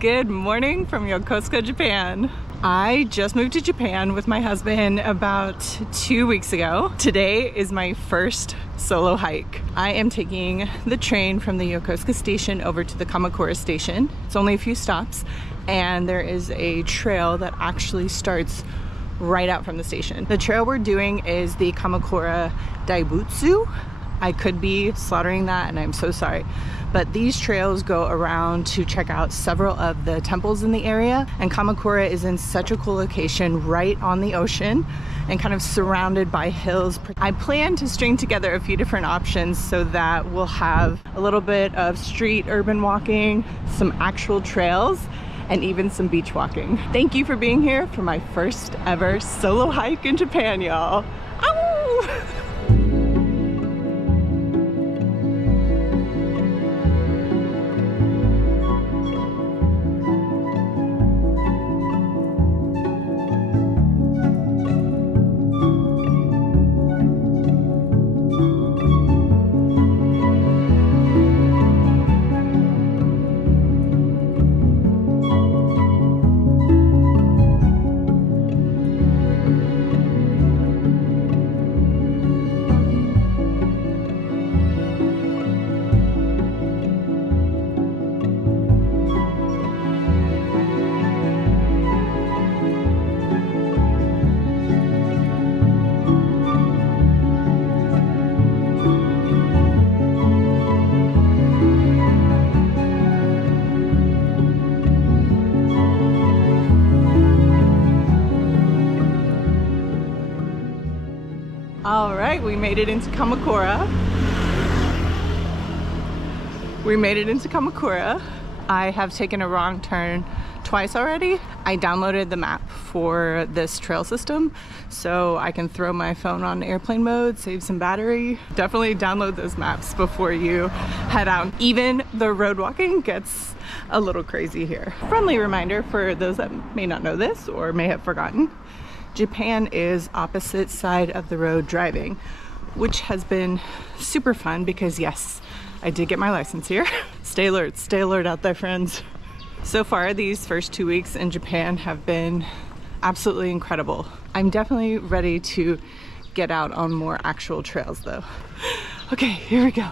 Good morning from Yokosuka, Japan. I just moved to Japan with my husband about 2 weeks ago. Today is my first solo hike. I am taking the train from the Yokosuka station over to the Kamakura station. It's only a few stops, and there is a trail that actually starts right out from the station. The trail we're doing is the Kamakura Daibutsu. I could be slaughtering that, and I'm so sorry. But these trails go around to check out several of the temples in the area, and Kamakura is in such a cool location right on the ocean and kind of surrounded by hills. I plan to string together a few different options so that we'll have a little bit of street urban walking, some actual trails, and even some beach walking. Thank you for being here for my first ever solo hike in Japan, y'all. Ow! All right, we made it into Kamakura. I have taken a wrong turn twice already. I downloaded the map for this trail system so I can throw my phone on airplane mode, save some battery. Definitely download those maps before you head out. Even the road walking gets a little crazy here. Friendly reminder for those that may not know this or may have forgotten. Japan is opposite side of the road driving, which has been super fun because yes, I did get my license here. Stay alert out there, friends. So far, these first 2 weeks in Japan have been absolutely incredible. I'm definitely ready to get out on more actual trails though. Okay, here we go.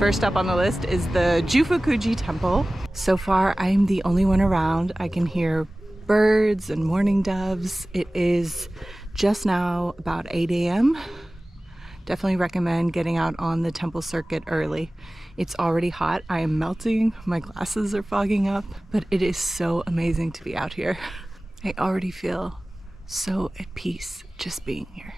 First up on the list is the Jufukuji Temple. So far, I'm the only one around. I can hear birds and mourning doves. It is just now about 8 a.m. Definitely recommend getting out on the temple circuit early. It's already hot. I am melting. My glasses are fogging up, but it is so amazing to be out here. I already feel so at peace just being here.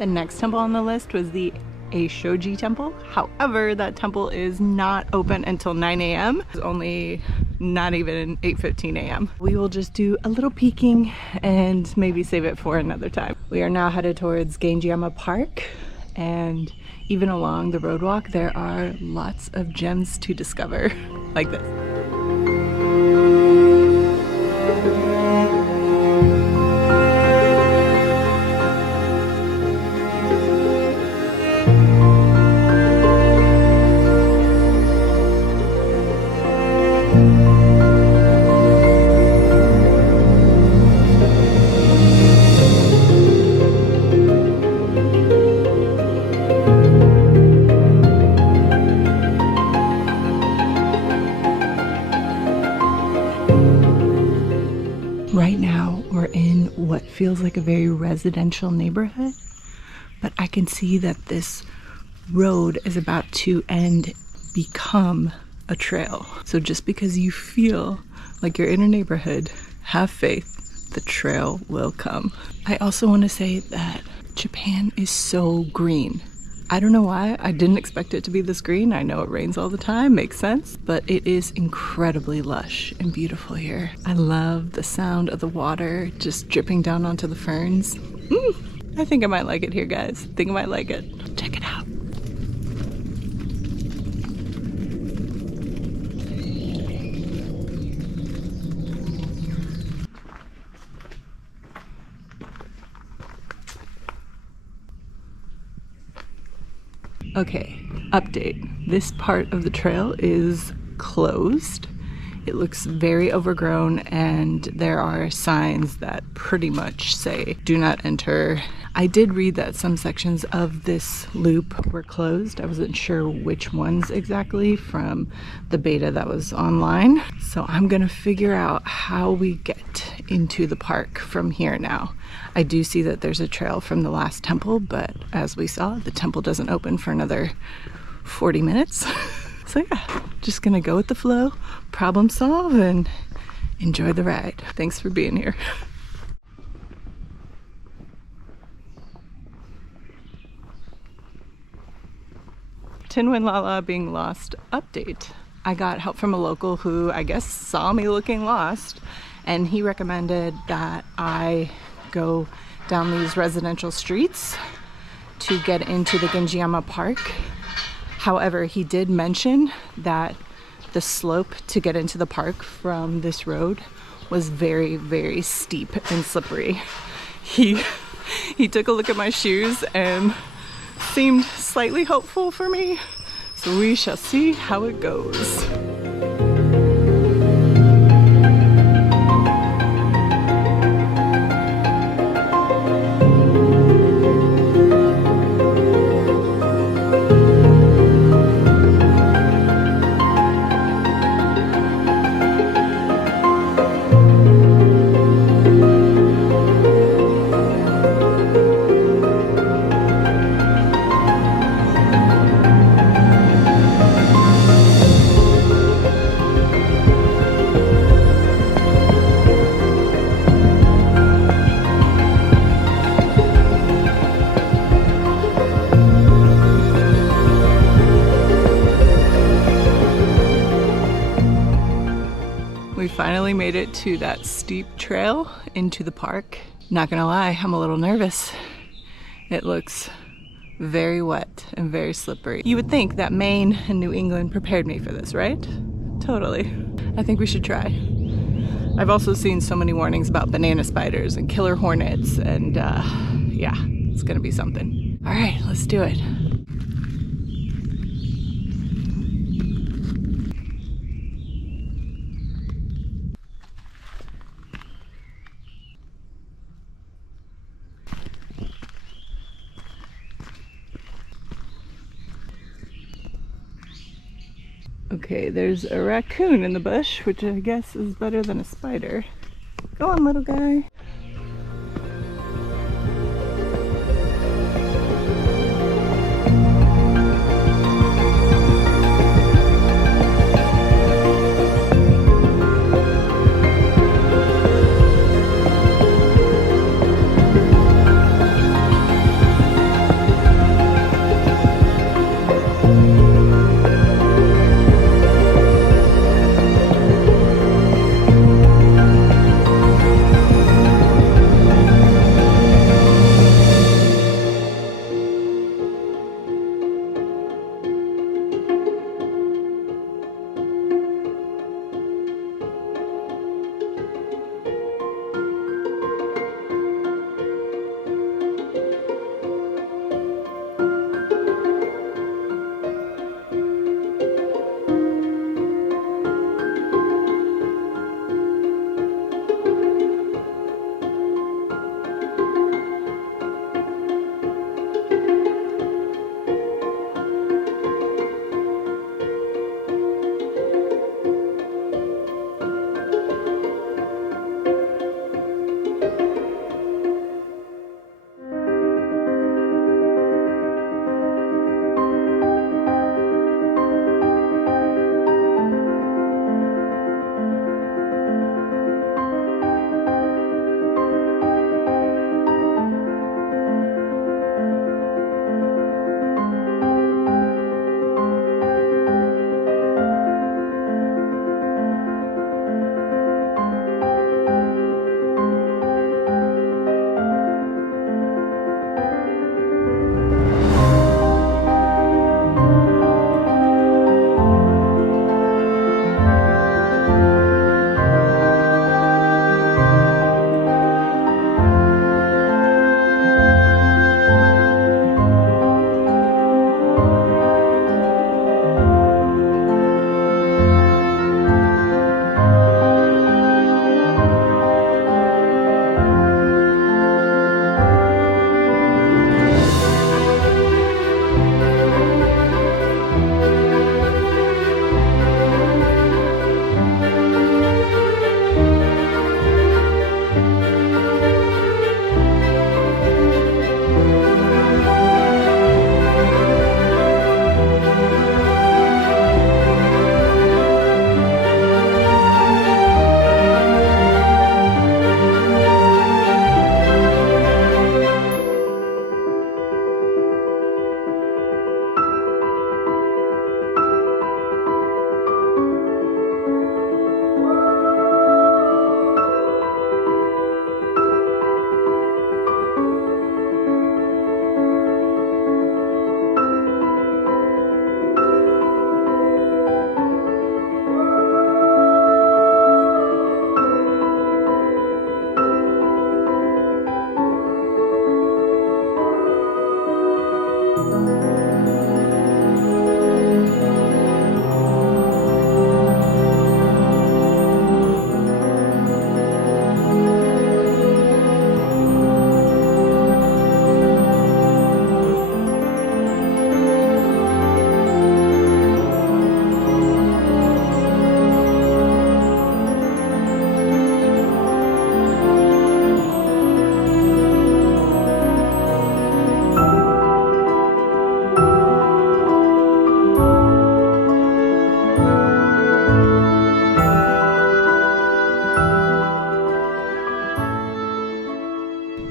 The next temple on the list was the Eishoji Temple. However, that temple is not open until 9 a.m. It's only not even 8:15 a.m. We will just do a little peeking and maybe save it for another time. We are now headed towards Genjiyama Park, and even along the roadwalk there are lots of gems to discover, like this. Right now we're in what feels like a very residential neighborhood, but I can see that this road is about to become a trail. So just because you feel like you're in a neighborhood, have faith, the trail will come. I also want to say that Japan is so green. I don't know why. I didn't expect it to be this green. I know it rains all the time, makes sense, but it is incredibly lush and beautiful here. I love the sound of the water just dripping down onto the ferns. I think I might like it here, guys. I think I might like it. Check it out. Okay, update. This part of the trail is closed. It looks very overgrown and there are signs that pretty much say do not enter. I did read that some sections of this loop were closed. I wasn't sure which ones exactly from the beta that was online. So I'm gonna figure out how we get into the park from here now. I do see that there's a trail from the last temple, but as we saw, the temple doesn't open for another 40 minutes. So yeah, just gonna go with the flow, problem solve, and enjoy the ride. Thanks for being here. Tinwin Lala being lost update. I got help from a local who I guess saw me looking lost, and he recommended that I go down these residential streets to get into the Genjiyama Park. However, he did mention that the slope to get into the park from this road was very, very steep and slippery. He took a look at my shoes and seemed slightly hopeful for me. So we shall see how it goes. We finally made it to that steep trail into the park. Not gonna lie, I'm a little nervous. It looks very wet and very slippery. You would think that Maine and New England prepared me for this, right? Totally. I think we should try. I've also seen so many warnings about banana spiders and killer hornets, and yeah, it's gonna be something. All right, let's do it. Okay, there's a raccoon in the bush, which I guess is better than a spider. Go on, little guy.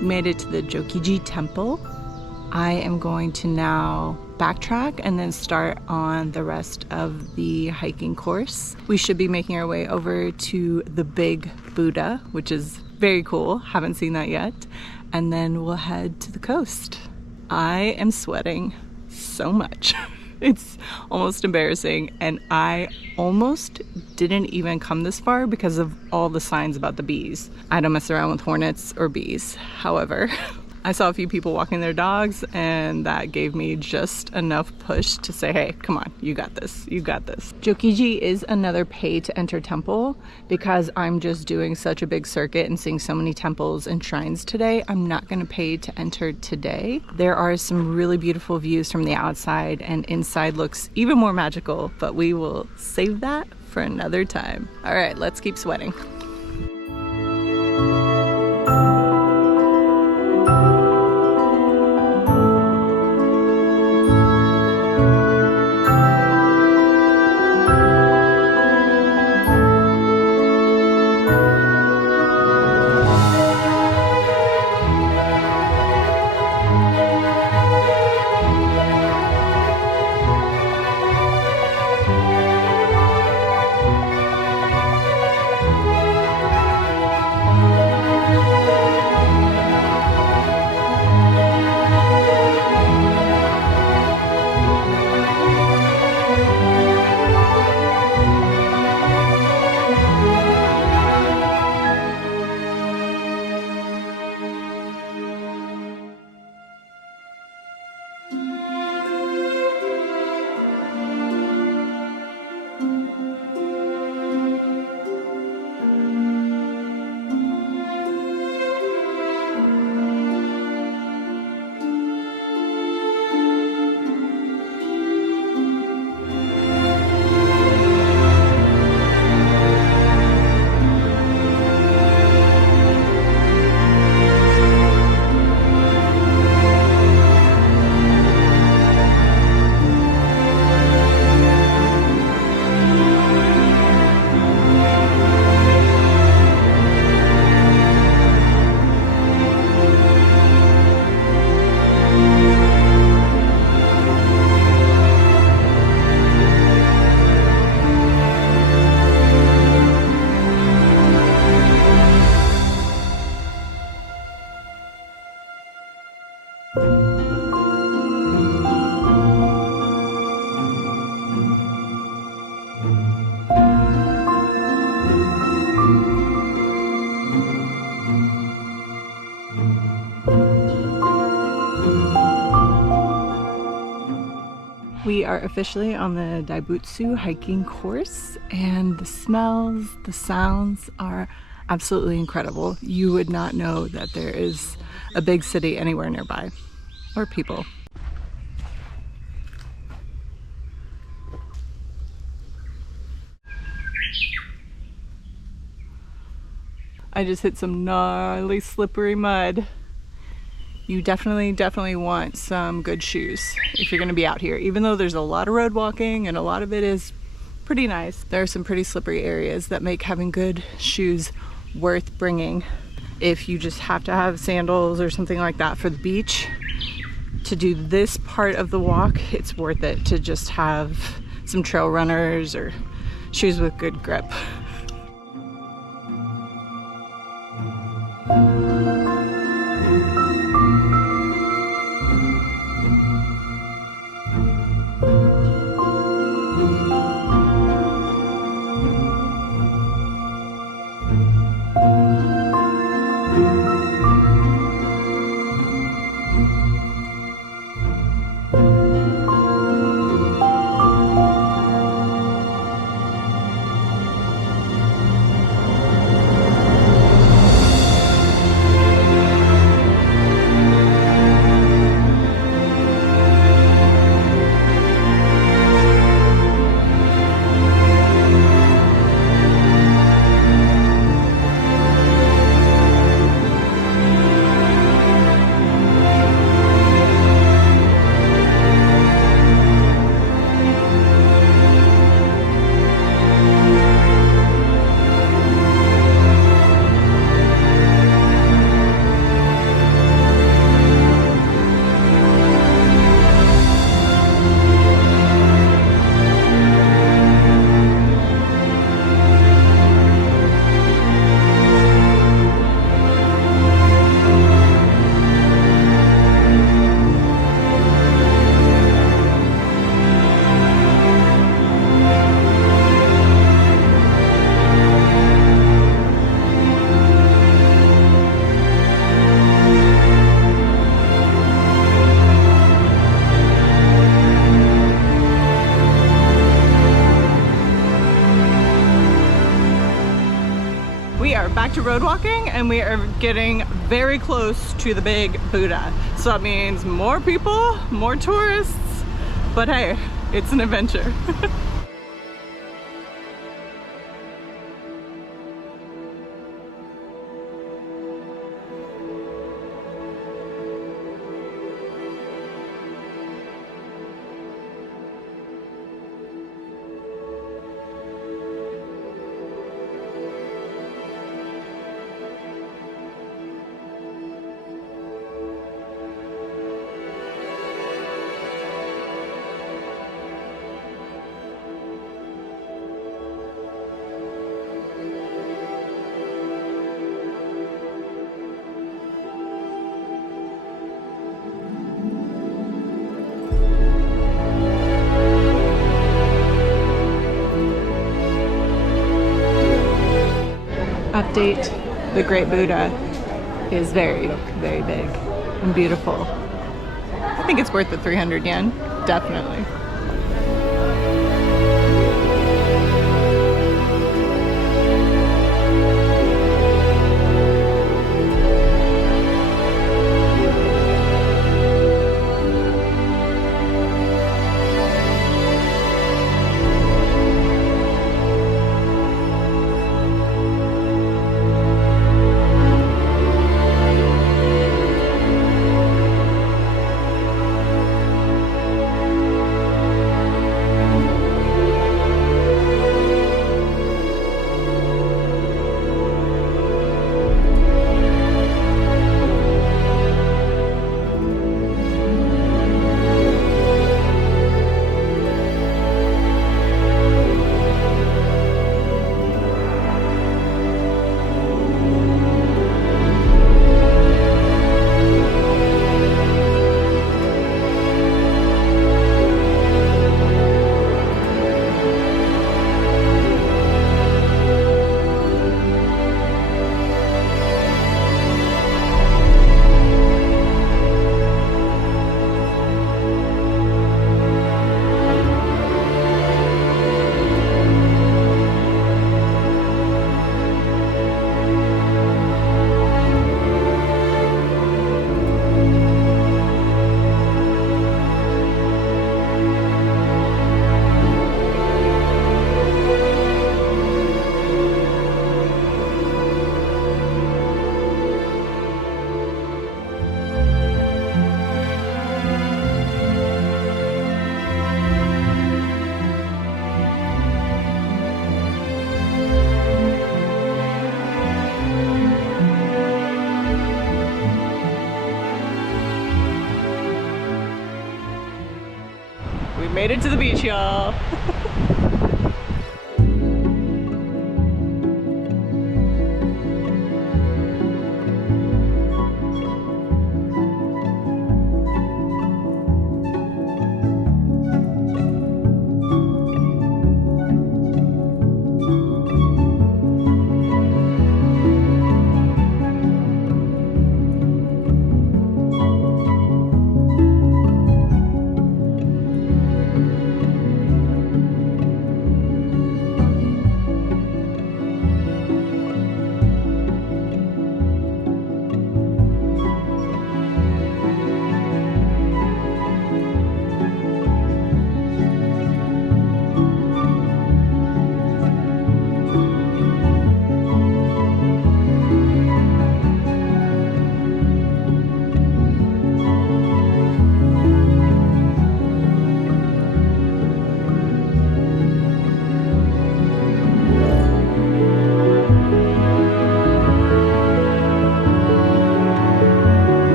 Made it to the Jochiji Temple. I am going to now backtrack and then start on the rest of the hiking course. We should be making our way over to the Big Buddha, which is very cool. Haven't seen that yet. And then we'll head to the coast. I am sweating so much. It's almost embarrassing, and I almost didn't even come this far because of all the signs about the bees. I don't mess around with hornets or bees. However, I saw a few people walking their dogs, and that gave me just enough push to say, hey, come on, you got this, you got this. Jochiji is another pay to enter temple. Because I'm just doing such a big circuit and seeing so many temples and shrines today, I'm not gonna pay to enter today. There are some really beautiful views from the outside, and inside looks even more magical, but we will save that for another time. All right, let's keep sweating. We are officially on the Daibutsu hiking course, and the smells, the sounds are absolutely incredible. You would not know that there is a big city anywhere nearby, or people. I just hit some gnarly slippery mud. You definitely want some good shoes if you're gonna be out here. Even though there's a lot of road walking and a lot of it is pretty nice, there are some pretty slippery areas that make having good shoes worth bringing. If you just have to have sandals or something like that for the beach, to do this part of the walk, it's worth it to just have some trail runners or shoes with good grip. road walking and we are getting very close to the big Buddha. So that means more people, more tourists, but hey, it's an adventure. Update, the Great Buddha is very, very big and beautiful. I think it's worth the 300 yen, definitely. We made it to the beach, y'all.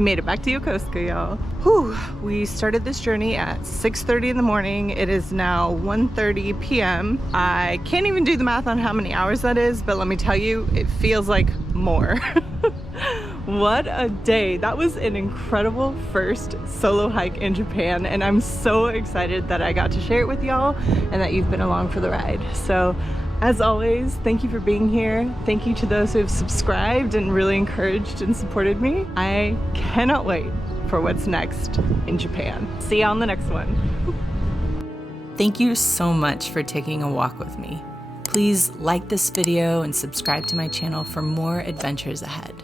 We made it back to Yokosuka, y'all. Whew, we started this journey at 6:30 in the morning. It is now 1:30 p.m. I can't even do the math on how many hours that is, but let me tell you, it feels like more. What a day. That was an incredible first solo hike in Japan, and I'm so excited that I got to share it with y'all and that you've been along for the ride. So as always, thank you for being here. Thank you to those who have subscribed and really encouraged and supported me. I cannot wait for what's next in Japan. See you on the next one. Thank you so much for taking a walk with me. Please like this video and subscribe to my channel for more adventures ahead.